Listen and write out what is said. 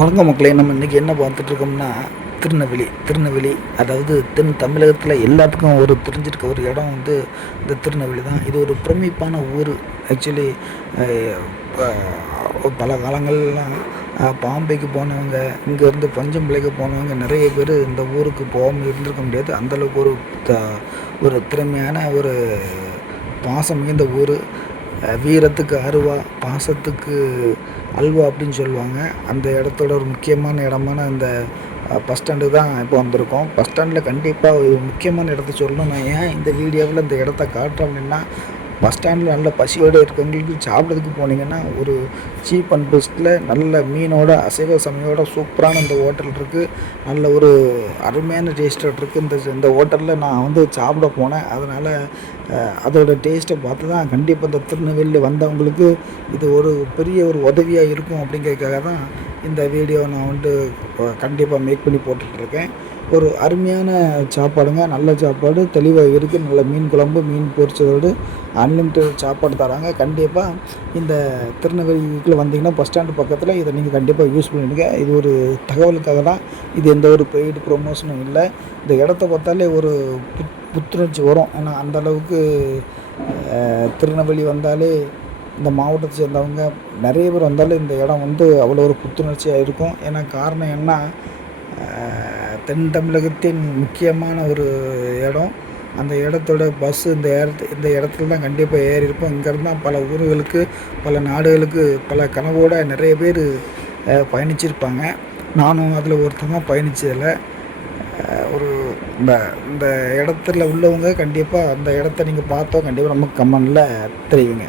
வணக்கம் மக்களே நம்ம இன்றைக்கி என்ன பார்த்துட்ருக்கோம்னா திருநெல்வேலி திருநெல்வேலி அதாவது தென் தமிழகத்தில் எல்லாத்துக்கும் ஒரு தெரிஞ்சிருக்க ஒரு இடம் வந்து இந்த திருநெல்வேலி தான். இது ஒரு பிரமிப்பான ஊர். ஆக்சுவலி பல காலங்கள்லாம் பாம்பேக்கு போனவங்க இங்கேருந்து பஞ்சம்பிள்ளைக்கு போனவங்க நிறைய பேர் இந்த ஊருக்கு போகாமல் இருந்திருக்க முடியாது. அந்தளவுக்கு ஒரு த ஒரு திறமையான ஒரு பாசம் மிகுந்த ஊர். வீரத்துக்கு அருவா பாசத்துக்கு அல்வா அப்படின்னு சொல்லுவாங்க. அந்த இடத்தோட ஒரு முக்கியமான இடமான அந்த பஸ் ஸ்டாண்டு தான் இப்போ வந்திருக்கோம். பஸ் ஸ்டாண்டில் கண்டிப்பாக ஒரு முக்கியமான இடத்த சொல்லணும். நான் ஏன் இந்த வீடியோவில் இந்த இடத்த காட்டுறேன் அப்படின்னா பஸ் ஸ்டாண்டில் நல்ல பசியோடு இருக்கவங்களுக்கு சாப்பிட்றதுக்கு போனீங்கன்னா ஒரு சீப் அண்ட் பெஸ்ட்டில் நல்ல மீனோட அசைவ சமையோட சூப்பரான இந்த ஹோட்டல் இருக்குது நல்ல ஒரு அருமையான டேஸ்ட் இருக்குது இந்த இந்த ஹோட்டலில் நான் வந்து சாப்பிட போனேன். அதனால் அதோடய அதோட டேஸ்ட்டை பார்த்து தான் கண்டிப்பாக இந்த திருநெல்வேலியில் வந்தவங்களுக்கு இது ஒரு பெரிய ஒரு உதவியாக இருக்கும் அப்படிங்கிறதுக்காக தான் இந்த வீடியோ நான் வந்து கண்டிப்பாக மேக் பண்ணி போட்டுட்ருக்கேன். ஒரு அருமையான சாப்பாடுங்க. நல்ல சாப்பாடு. தெளிவாக இருக்குது நல்ல மீன் குழம்பு மீன் பொரிச்சதோடு அன்லிமிட்டட் சாப்பாடு தராங்க. கண்டிப்பாக இந்த திருநெல்வேலிக்குள்ளே வந்தீங்கன்னா பஸ் ஸ்டாண்டு பக்கத்தில் இதை நீங்கள் கண்டிப்பாக யூஸ் பண்ணிடுங்க. இது ஒரு தகவலுக்காக தான். இது எந்த ஒரு பெய்டு ப்ரொமோஷனும் இல்லை. இந்த இடத்த பார்த்தாலே ஒரு புத் புத்துணர்ச்சி வரும். ஏன்னா அந்தளவுக்கு திருநெல்வேலி வந்தாலே இந்த மாவட்டத்தை சேர்ந்தவங்க நிறைய பேர் வந்தாலும் இந்த இடம் வந்து அவ்வளோ ஒரு புத்துணர்ச்சியாக இருக்கும். ஏன்னா காரணம் என்ன? தென் தமிழகத்தின் முக்கியமான ஒரு இடம். அந்த இடத்தோட பஸ்ஸு இந்த இடத்து இந்த இடத்துல தான் கண்டிப்பாக ஏறி இருப்போம். இங்கேருந்து தான் பல ஊர்களுக்கு பல நாடுகளுக்கு பல கனவோடு நிறைய பேர் பயணிச்சிருப்பாங்க. நானும் அதில் ஒருத்தமாக பயணித்ததில் ஒரு இந்த இந்த இடத்துல உள்ளவங்க கண்டிப்பாக அந்த இடத்த நீங்கள் பார்த்தோம் கண்டிப்பாக நமக்கு கமெண்டில் தெரியுங்க.